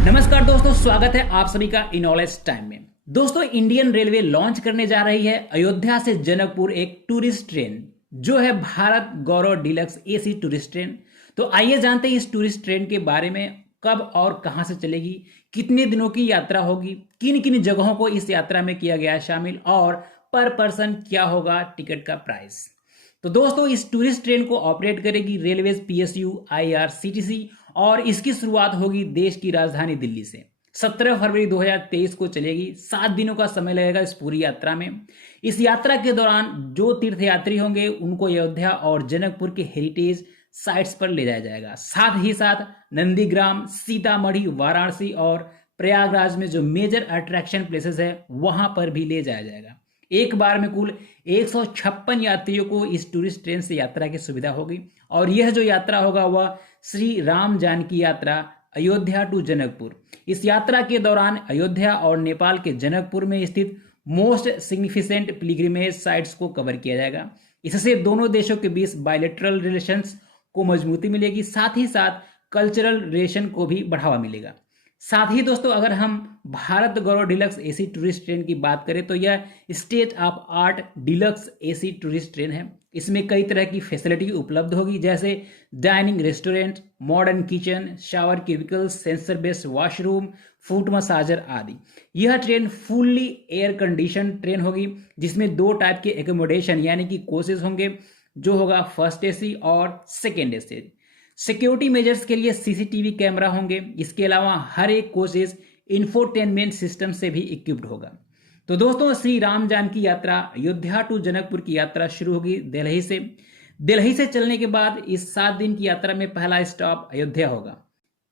नमस्कार दोस्तों, स्वागत है आप सभी का इनॉलेज टाइम में। दोस्तों, इंडियन रेलवे लॉन्च करने जा रही है अयोध्या से जनकपुर एक टूरिस्ट ट्रेन, जो है भारत गौरव डीलक्स एसी टूरिस्ट ट्रेन। तो आइए जानते हैं इस टूरिस्ट ट्रेन के बारे में, कब और कहां से चलेगी, कितने दिनों की यात्रा होगी, किन किन जगहों को इस यात्रा में किया गया है शामिल, और पर पर्सन क्या होगा टिकट का प्राइस। तो दोस्तों, इस टूरिस्ट ट्रेन को ऑपरेट करेगी रेलवेज पीएसयू आईआरसीटीसी और इसकी शुरुआत होगी देश की राजधानी दिल्ली से। 17 फरवरी 2023 को चलेगी। 7 दिनों का समय लगेगा इस पूरी यात्रा में। इस यात्रा के दौरान जो तीर्थयात्री होंगे उनको अयोध्या और जनकपुर के हेरिटेज साइट्स पर ले जाया जाएगा। साथ ही साथ नंदीग्राम, सीतामढ़ी, वाराणसी और प्रयागराज में जो मेजर अट्रैक्शन प्लेसेस है वहां पर भी ले जाया जाएगा। एक बार में कुल 156 यात्रियों को इस टूरिस्ट ट्रेन से यात्रा की सुविधा होगी और यह जो यात्रा होगा वह श्री राम जानकी यात्रा अयोध्या टू जनकपुर। इस यात्रा के दौरान अयोध्या और नेपाल के जनकपुर में स्थित मोस्ट सिग्निफिकेंट पिलग्रिमेज साइट्स को कवर किया जाएगा। इससे दोनों देशों के बीच बायलैटरल रिलेशंस को मजबूती मिलेगी, साथ ही साथ कल्चरल रिलेशन को भी बढ़ावा मिलेगा। साथ ही दोस्तों, अगर हम भारत गौरव डीलक्स एसी टूरिस्ट ट्रेन की बात करें तो यह state of art deluxe AC tourist train है। इसमें कई तरह की फैसिलिटी उपलब्ध होगी, जैसे dining, restaurant, modern kitchen, shower cubicles, sensor based washroom, food massager आदि। यह train fully air condition train होगी, जिसमें 2 टाइप के एकोमोडेशन यानी कि कोचेज होंगे, जो होगा फर्स्ट एसी और सेकेंड एसी। सिक्योरिटी मेजर्स के लिए सीसीटीवी कैमरा होंगे। इसके अलावा हर एक कोचेज इंफोटेनमेंट सिस्टम से भी इक्विप्ड होगा। तो दोस्तों, श्री राम जानकी यात्रा अयोध्या टू जनकपुर की यात्रा शुरू होगी दिल्ली से। दिल्ली से चलने के बाद इस 7 दिन की यात्रा में पहला स्टॉप अयोध्या होगा।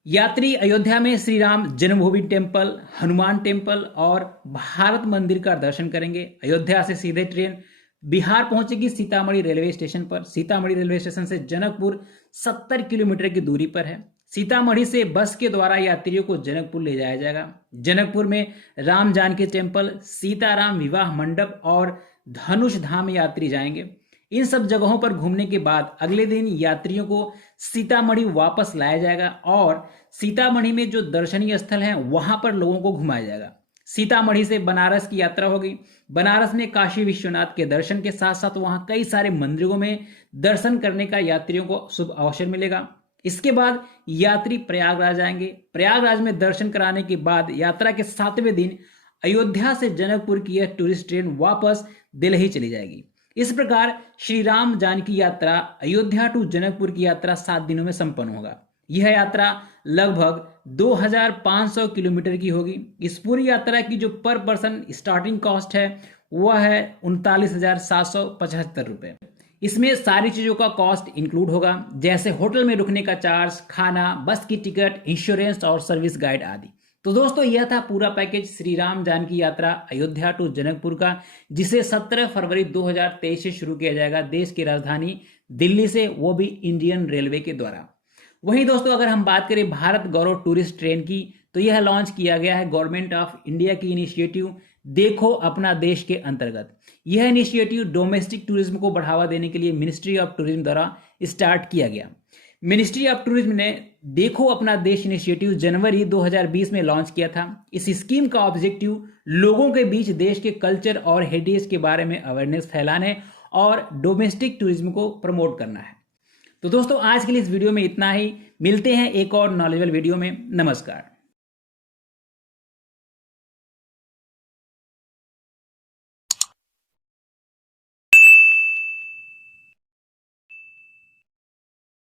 यात्री अयोध्या में श्री राम जन्मभूमि टेम्पल, हनुमान टेम्पल और भारत मंदिर का दर्शन करेंगे। अयोध्या से सीधे ट्रेन बिहार पहुंचेगी सीतामढ़ी रेलवे स्टेशन पर। सीतामढ़ी रेलवे स्टेशन से जनकपुर 70 किलोमीटर की दूरी पर है। सीतामढ़ी से बस के द्वारा यात्रियों को जनकपुर ले जाया जाएगा। जनकपुर में राम जानकी टेम्पल, सीताराम विवाह मंडप और धनुष धाम यात्री जाएंगे। इन सब जगहों पर घूमने के बाद अगले दिन यात्रियों को सीतामढ़ी वापस लाया जाएगा और सीतामढ़ी में जो दर्शनीय स्थल हैं वहां पर लोगों को घुमाया जाएगा। सीतामढ़ी से बनारस की यात्रा होगी। बनारस में काशी विश्वनाथ के दर्शन के साथ साथ वहां कई सारे मंदिरों में दर्शन करने का यात्रियों को शुभ अवसर मिलेगा। इसके बाद यात्री प्रयागराज आएंगे। प्रयागराज में दर्शन कराने के बाद यात्रा के 7वें दिन अयोध्या से जनकपुर की यह टूरिस्ट ट्रेन वापस दिल्ली चली जाएगी। इस प्रकार श्री राम जानकी यात्रा अयोध्या टू जनकपुर की यात्रा 7 दिनों में संपन्न होगा। यह यात्रा लगभग 2500 किलोमीटर की होगी। इस पूरी यात्रा की जो पर पर्सन स्टार्टिंग कॉस्ट है वह है 39,775 रुपए। इसमें सारी चीजों का कॉस्ट इंक्लूड होगा, जैसे होटल में रुकने का चार्ज, खाना, बस की टिकट, इंश्योरेंस और सर्विस गाइड आदि। तो दोस्तों, यह था पूरा पैकेज श्री राम जानकी यात्रा अयोध्या टू जनकपुर का, जिसे 17 फरवरी 2023 से शुरू किया जाएगा देश की राजधानी दिल्ली से, वो भी इंडियन रेलवे के द्वारा। वहीं दोस्तों, अगर हम बात करें भारत गौरव टूरिस्ट ट्रेन की, तो यह लॉन्च किया गया है गवर्नमेंट ऑफ इंडिया की इनिशिएटिव देखो अपना देश के अंतर्गत। यह इनिशिएटिव डोमेस्टिक टूरिज्म को बढ़ावा देने के लिए मिनिस्ट्री ऑफ टूरिज्म द्वारा स्टार्ट किया गया। मिनिस्ट्री ऑफ टूरिज्म ने देखो अपना देश इनिशिएटिव जनवरी 2020 में लॉन्च किया था। इस स्कीम का ऑब्जेक्टिव लोगों के बीच देश के कल्चर और हेरिटेज के बारे में अवेयरनेस फैलाने और डोमेस्टिक टूरिज्म को प्रमोट करना है। तो दोस्तों, आज के लिए इस वीडियो में इतना ही। मिलते हैं एक और नॉलेजेबल वीडियो में। नमस्कार।